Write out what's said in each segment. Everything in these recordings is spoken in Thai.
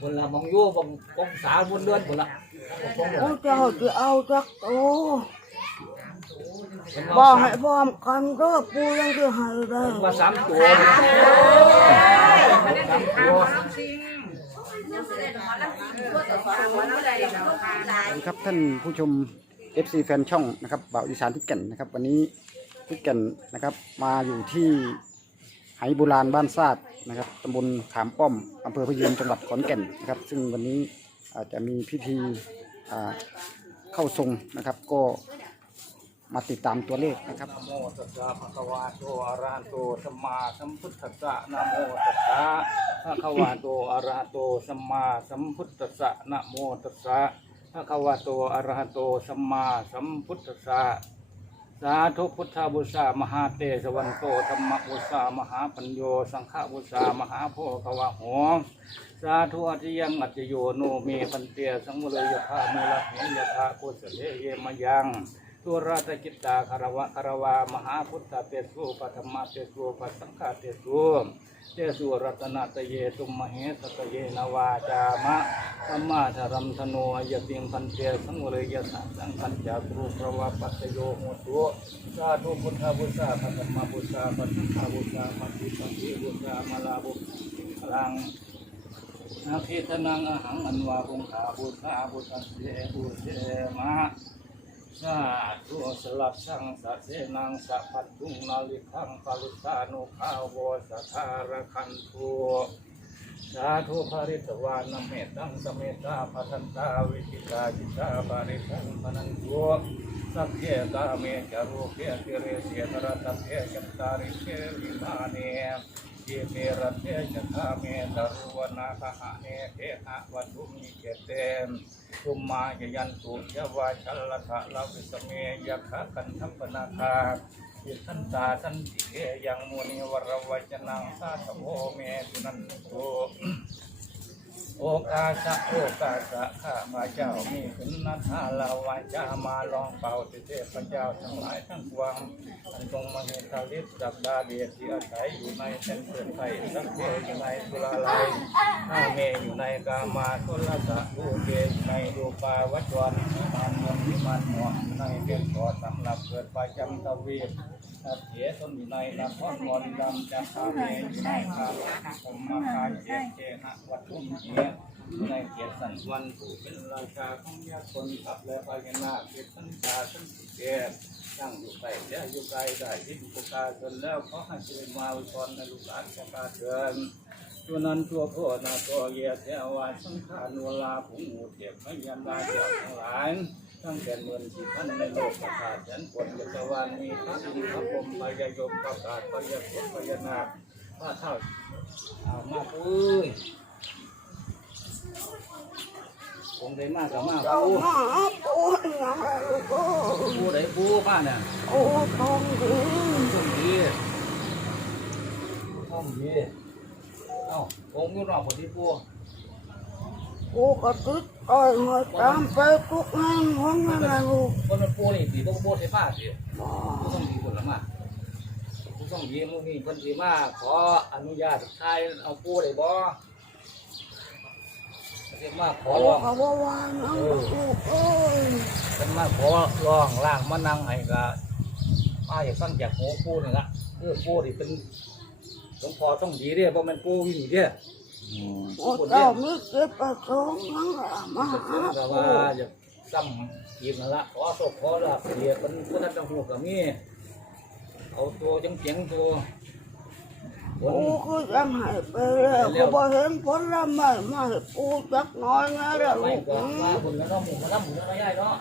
คนละมองอยู่บงบงสาวบนเดือนคนละโอ้เจ้าจะเอาจักโตเป็นบอว่ากให้พร้อมกันเด้อปูยังจะให้ได้ว่าสามตัวสามตัวสวัสดีครับท่านผู้ชม FC แฟนช่องนะครับบ่าวอีสานที่แก่นนะครับ วันนี้ที่แก่นนะครับมาอยู่ที่ ไหโบราณบ้านซาดนะครับตำบลขามป้อมอำเภอพยูนจังหวัดขอนแก่นนะครับ ซึ่งวันนี้อาจจะมีพิธีเข้าทรงนะครับ ก็มาติดตามตัวเลขนะครับนะโมตัสสะภะคะวะโตอะระหะโตสัมมาสัมพุทธัสสะนะโมตัสสะภะคะวะโตอะระหะโตสัมมาสัมพุทธัสสะนะโมตัสสะภะคะวะโตอะระหะโตสัมมาสัมพุทธัสสะ สาธุพุทธบุษามหาเตสวันโตธรรมบุษามหาปัญโยสังฆบุษามหาโพกวะโหสาธุอธิยังอัจโยโนเมปันเตียสังวรยภามูลเหยยภากุสเลเยมยัง ตุราตจิตตาคารวะคารวามหาพุทธเตสุปธรรมเตสุปัสังฆเตสุเตสุรัตนาตเยตุมเหสตเยนวาจามะธรรมาธรัมธโนยติงพันเตสังวรยธาสังคัญจากรูประวะปัตโยโหตุสาธุพุทธบูชาพระธรรมบูชาพระสังฆบูชาพระพุทธบูชามาลาบุพลังนาเพทนังอหังอันวาคงขาบูชาบุตรเสบูเสมา สาธุสลับสังสัเสนังสัพพัทุงนาลิขังปาลุสานุภาวสัทธารคันตุสาธุภริตวานเมตังสเมตตาพัทันตาวิจิตาจิตาบริสังพนันตุสัพเพกาเมจารุเพติเรเสตระตัพเพจัตตาริเชวิมาเนเจเมระเพจัตตาเมตารุวนาคหะเนเทหะวัตุมิเกเต มตุมมาจยันตุยวาชัลลทะลาวิสเมยะขะกันทัมปนาคาจิตันตาสันติเกยังมุนิวรวจนังสาธโมเมตุนันตุ โอกาสะโอกาสะข้าพระเจ้ามีขุนนัทาลาวาจามาลองเป่าติเทพเจ้าทั้งหลายทั้งปวงอันทรงมเหทาลิศดับดาเดียที่อาศัยอยู่ในเส้นเลือดไทยสักเทอยู่ในสุราลัยข้าเมอยู่ในกามาทุลสะรูเกอยู่ในรูปาวัจวันมันมนมานหมอในเดือนก่อสำหรับเกิดไปจำตะวี ปตัดเพสียตนอยู่ในนครมอนดำจะข้าเมอยู่ในคาสมมาคาเจเจหะวัดทุ่มเทียในเกียรติสันวันผู้เป็นราชาของยาคนขับและพายนาเกียรติสันตาสันติเกศตั้งอยู่ไกลและอยู่ไกลได้ที่ปุกาจนแล้วขอให้เจริญมาวิพรในลูกหลานของกาเถินตัวนั้นตัวโคนาตัวเยียเทวาสังขานุลาผงหูเทียบพยันดาเจ้าทั้งหลาย ทั้งแก่เมือนสิพันในโลกประกาศฉันปวดจักรวาลมีพระอินทร์พระพรหมพยายมประกาศพยาพุทธพยานาคพระเท่าเอามาปุ้ยองค์ใดมากกับมากเจ้าปูมาปูยังไงก็ปูใดปูป้าเนี่ยโอ้ทองดีต้มดีต้มดีเอ้าองค์ยู่นอกคนที่ปู ปูก็ติดต่อยมาตามไปทุกงานของงานลูกคนมันปูนี่สีต้องปูใส่ผ้าสิกูต้องดีคนละมากูต้องดีมึงมีคนสีมาขออนุญาตทายเอาปูได้บ่เรียกมาขอร้องก็บ่ว่างลูเอ้ยเป็นมาขอร้องล่างมานั่งให้ก็มาอยากฟังจากหูปูนี่ละคือปูที่เป็นหลวงพ่อต้องดีเด้เพราะมันปูวิ่งเด้โอ้เจ้ามีเจ็บประสงค์หยังล่ะมาหาแต่ปูว่าจะซ้ำอีกนั่นละขอศพขอลาบเสียเป็นพุทธจังหัวกับมีเอาตัวจังเจียงตัวคปูนก็ยังให้ไปแล้วก็บ่เห็นผลไม้มาให้ปูจักหน้อยไงล่ะไม่ลูกก็มาบุญแล้วเนาะหมู่มารับหมู่ไม่ได้เนาะ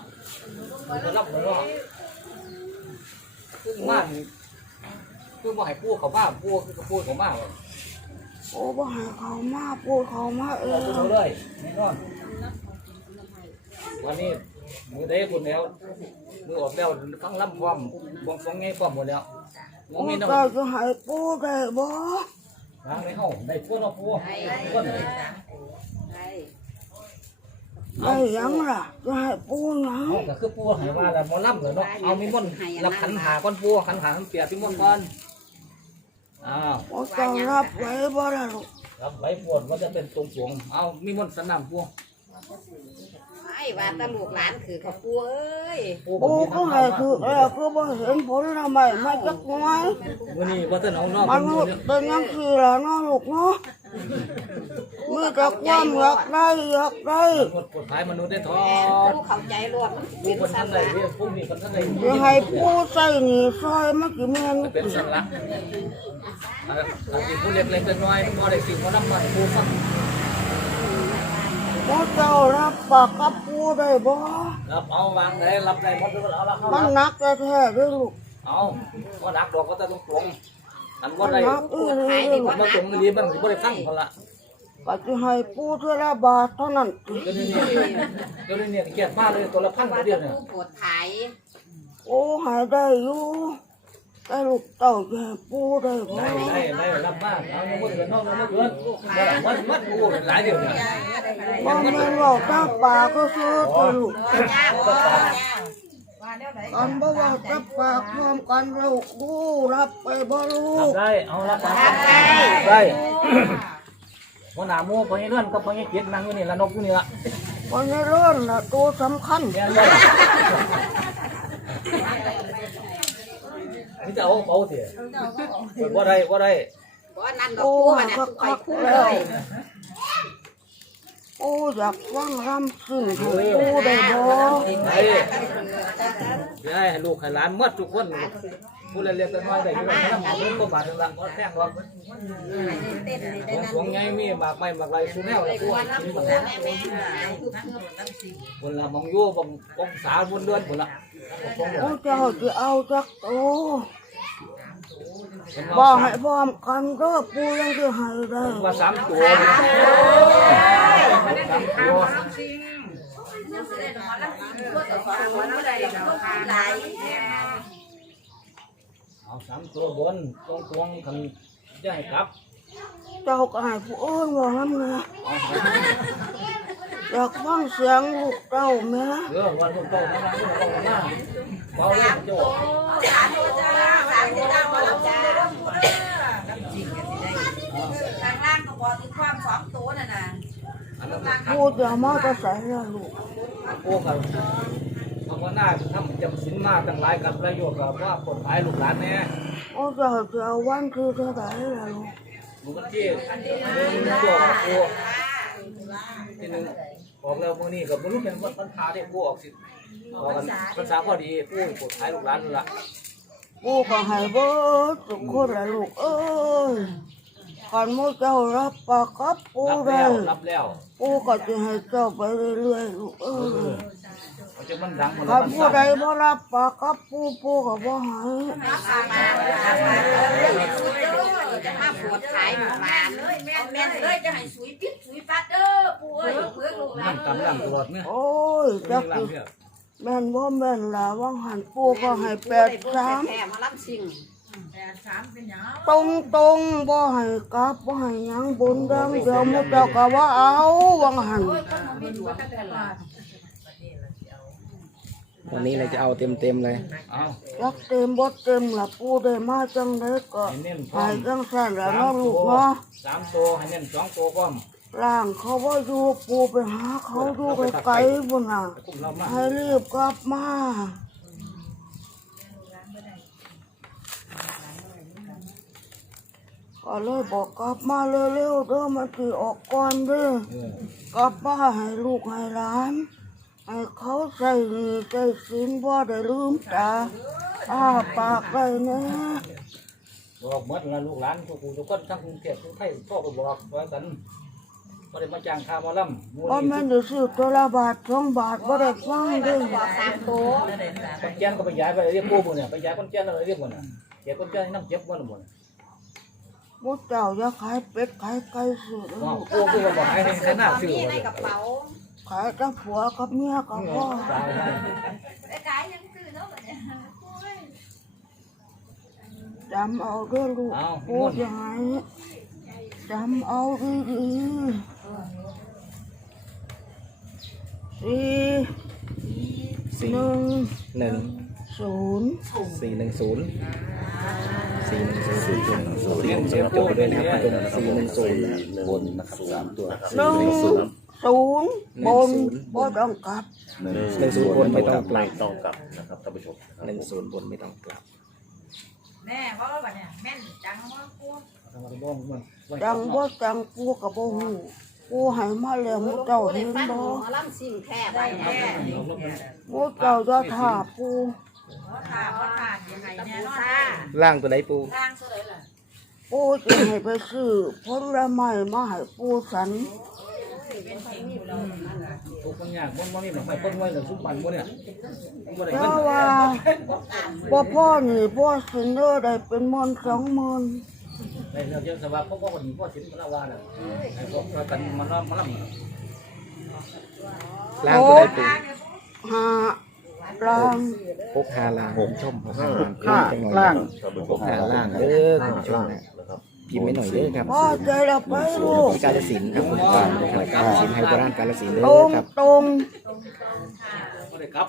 หมู่มารับหมู่เนาะซึ่งมากคือบ่ให้ปูเขาบ้าปูคือปูเขาบ้าเลย ปูบ่ให้เขามาปูเขามาเอเอางตัวเลยนี่นอนวันนี้มือได้บุญแล้วมือออกแล้วฟังลำพร้อมบวงสรวงไงพร้อมหมดแล้วมองปูไม่น้ำเจ้าจะให้ปูได้บ่ล้างในห้องได้พวกเราพวกก้นเลยได้หยังล่ะจะให้ปูหยังเอาก็คือปูให้ว่าแต่หมอลำเลยเนาะเอามีม่นรับขันหาก้อนปูขันหาขันเปียกที่ม่นก้อน อ้าวปูเจ้ารับไว้บ่ล่ะลูกครับใบปวดมันจะเป็นตรงสวงเอามีมนต์สนามพวงไอ้ว่าแตาลูกหลานคือเขาปูเอ้ยปูก็ให้คือแล้วคือบ่เห็นผลทำไมไม่จักน้อยมื้อนี้บ่ทันเอานอกมนุษย์เป็นยังคือละเนาะลูกเนาะ มีแต่ความอยากได้อยากได้กฎหมายมนุษย์ได้ทอดผู้เข้าใจรวดมันเป็นคนสัท่านนใดละเรียกผู้คนท่านใดจะให้ผู้ใส่หนีซอยมากี่เมียนเป็นสันละอันนี้ผู้เล็กเล็กน้อยพอได้สิ่งพอน้ำมันผู้ฟังผู้เจ้ารับปากกับผู้ได้บ่ รับเอาวางได้รับได้หมดเอาละเข้ามันหนักแท้ๆเด้วยลูกเอาก็นักดอกก็จะตรงตรงอันว่าได้หนักอื้อเลยเด้อลูกมาตรงนี้มันบ่ได้ฟังคนละ ก็จะให้ผู้เท่าละบาทเท่านั้นเดี๋ยวนี้เดี๋ยวนี้เกียดมากเลยตัวละพันว่าเดียวแตาเนี่ยปูปวดถ่ายโอ้หายได้อยู่แต่ลูกเต้าจะให้ผู้ได้บ่ได้ได้ได้รับมากเอาเงินเดือนนอกเงินเดือนมันมันกูหลายเดียวเนี่ยบ่แม่นเว่าตาปากก็คือตัวลูกย่าพ่อกันบ่เว่าตาปากพร้อมกันลูกดูรับไปบ่ลูรับกได้เอารับได้ได้ วันหนามูพอยี่เลื่อนก็พอยี่เจ็ดนั่งอยู่นี่ละนกอยู่นี่ละวันนี้เรื่องน่ะตัวสำคัญเนี่ยเลยนี่จะเอาเอาเถอะว่าได้ว่าได้บ่นั่นดอกปูมาเนี่ยไปคู่เลยโอ้อยากฟังรำซึ้งให้ผู้ได้บ่ ได้ได้ให้ลูกให้หลานหมดทุกคน ผู้เล็กๆน้อยๆได้อยู่แล้วนะมันก็บาดละก็แท่งว่าของใหญ่มีมากไม่มากไรสุแนวละผู้นี่มันคนละมองยู่บงบงสาบนเดือนคนละโอ้เจ้าจะเอาจักโตบ่ให้พร้อมกันเด้อผู้ยังสิให้ได้ว่าสามตัวสามตัวหลาย เอาสามตัวบนตรงตรงคันย่ายกลับเจ้าก็ให้ผู้อื่นว่านํแน่อยากฟังเสียงลูกเต้าแม่เออวันตรงตรงนั่งอยู่ตรงหน้าเบาเล่นโจ้ทางล่างก็บอกถึงความสองตัวน่ะนะอันนั้นผู้จะมาจะใส่ละลูกพวกกัน ภาวนาทำจำสินมากตั้งหลายกับประโยชน์กับว่าคนหลายลูกหลานแน่โอ้เจ้าจะเอาวันคือเท่าไหร่ละลูกลูกที่หนึ่งตัวกับครูที่หนึ่งบอกแล้วมื้อนี้กับมื้เป็นวันพันธาที่ครูออกสิบอกกันภาษาพอดีครูปวดท้ายลูกหลานนั่นล่ะผู้ก็ให้เบิดทุกคนละลูกเอ้ยขันหมูเจ้ารับปากกับผู้รับได้รับแล้วปูก็จะให้เจ้าไปเรื่อยๆลูกเอ้ย จะมันดังหมดขันผู้ใดบ่รับปากกับผู้ผู้ก็บ่ให้จะมาปวดถ่ายหมู่บ้านเลยแม่นแม่นเลยจะให้สุยปิดสุยปัดเด้อปูเอ้ยเพื่อลูกหลามันนกำลังตลอดเนี่ยโอ้ยจักลัสิงเนี่ยแม่นบ่แม่นล่ะวังหันผู้ก็ให้แปดสามแค่มาล้ำชิงตรงตรงๆบ่ให้กลับบ่ให้หยังบุญดังเดี๋ยวหมูเจ้าก็ว่าเอาวังหัน วันนี้เราจะเอาเต็มเต็มๆเลย เอาจักเต็มบ่เต็มล่ะผู้ได้มาจังไดก็ให้เน้นพไปร้อมจังซั่นล่ะสามเนาะลูตักวเนาะสามตัวให้เน้นสองตัวพร้อมร่างเขาว่าอยู่ปูไปหาเขาดูไกลๆบุญน่ะ คุมเรามาให้รีบกลับมาก็เลยบอกกลับมาเร็วๆเด้อมันสิออกก่อนเด้อเออกลับมาให้ลูกให้หลานให้ เขาใส่หนี่ใส่สินบ่ได้ลืมตาอ้าปากได้นะบอกหมดละลูกหลานทุกผู้ทุกคนทั้งกรุงเทพทุกไทยพ่อก็บอกไว้กันก็ได้มาจ้างข้าวมาล่ำมูบ่นี่แม่นได้ซื้อตัวละบาทสองบาทบ่ได้ฟังเด้อบอกสามตัวคนแก่นก็ไปย้ายไปเรียกปู่บุญเนี่ยไปย้ายคนแก่นอะไรเรียกบุญน่ะเจ็บคนแก่นน้ำเจ็บวันละบุญมุเจ้าอย่าขายเป็ดขายไก่ซื้อเด้อว่าลูกปู่ปู่ก็บอกให้ในขนาดซื้อมีหมดในเลยกระเป๋า ขายกับผัวกับเมียกับพ่อตายแล้วจำเอาเด้วยลูกพูดยังไงจำเอาดีดีๆสี่สี่หนึ่งหนึ่งศูนย์สี่หนึ่งศูนย์สี่หนึ่งศูนย์สี่หนึ่งศูนย์สี่หนึ่งศูนย์จบไปด้วยนะครับเป็นสี่หนึ่งศูนย์นะบนนะครับสามตัวหนึ่งศูนย์ บนบ่ต้องกลับหนึ่งหนึ่งศูนย์บนไม่ต้องกลับ ไม่ต้องกลับนะครับท่านผู้ชมหนึ่งศูนย์บนไม่ต้องกลับแม่เขาแบบเนี่ยแม่นจังว่ากูจังบ่จังปูกับบ่ฮู้ปูให้มาแล้วมุเจ้าเห็นบ่ลำสิ่งแค่ไปแน่มุเจ้าจะท่าปูค่ะว่าขาดยังไงแน่นอนล่างตัวไหนปูทางเสยเลยปูจะให้ไปซื้อผลไม้มาให้ปูสัน ทุกคนยากมันมันมีแบบไฟคนไว้หรือสุบันบ่เนี่ยบ่ได้แต่เงินว่าบ่พ่อนี่พ่อสินเด้อได้เป็นหมื่นสองหมื่นในเรื่องเยอะสบายพ่อพ่อคนนี้พ่อสินมาละว่าน่ะไอ้พวกกันมันล้อมมาล้ำล่างตัวไหนปูห้าล่างพกหาล่างผมชมพกหาล่างห้าล่าง พกหาล่างเด้อคุณผู้ชมนะ พิมพ์ไม่หน่อยเด้อครับ พ่อใจเราไปลูกกาลสินธุ์ครับคุณป้านะครับกาลสินธุ์ให้โบราณกาลสินธุ์เด้ตรองครับ ตรงบ่ได้กลับ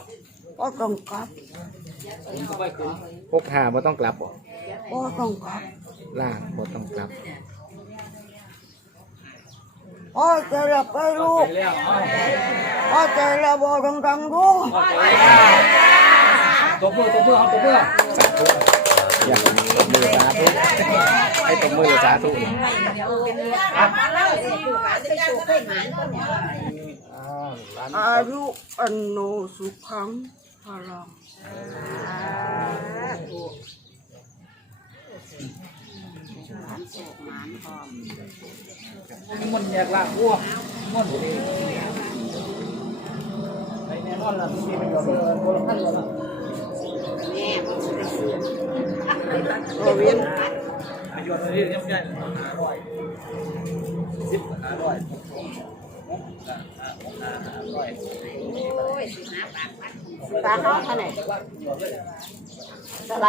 ก็ต้องกลับผมก็ไปคืนพกหาบ่ต้องกลับบ่ก็ต้องกลับล่างบ่ต้องกลับ พ่อใจเราไปลูกไปแล้วเอ้าพ่อใจเราบอกดังๆลูก ตบมือตบมือเอาตบมือ สาธุ อยากตบมือสาธุให้ตบมือสาธุนี่มาเล่าสิอยู่ขาจะชูให้หมานคนเนี่ยอายุอันโนสุขังพลังมันแยกลาวัวมันนี่ไปแน่นอนล่ะมีประโยชน์เลยคนละพันเลยนะ โอเวียนประโยชน์เลยยังใหญ่ห้าร้อยสิบห้าร้อยหกห้าร้อยโอ้ยสิหาปากปัดตาเขาเท่าไหร่สลาย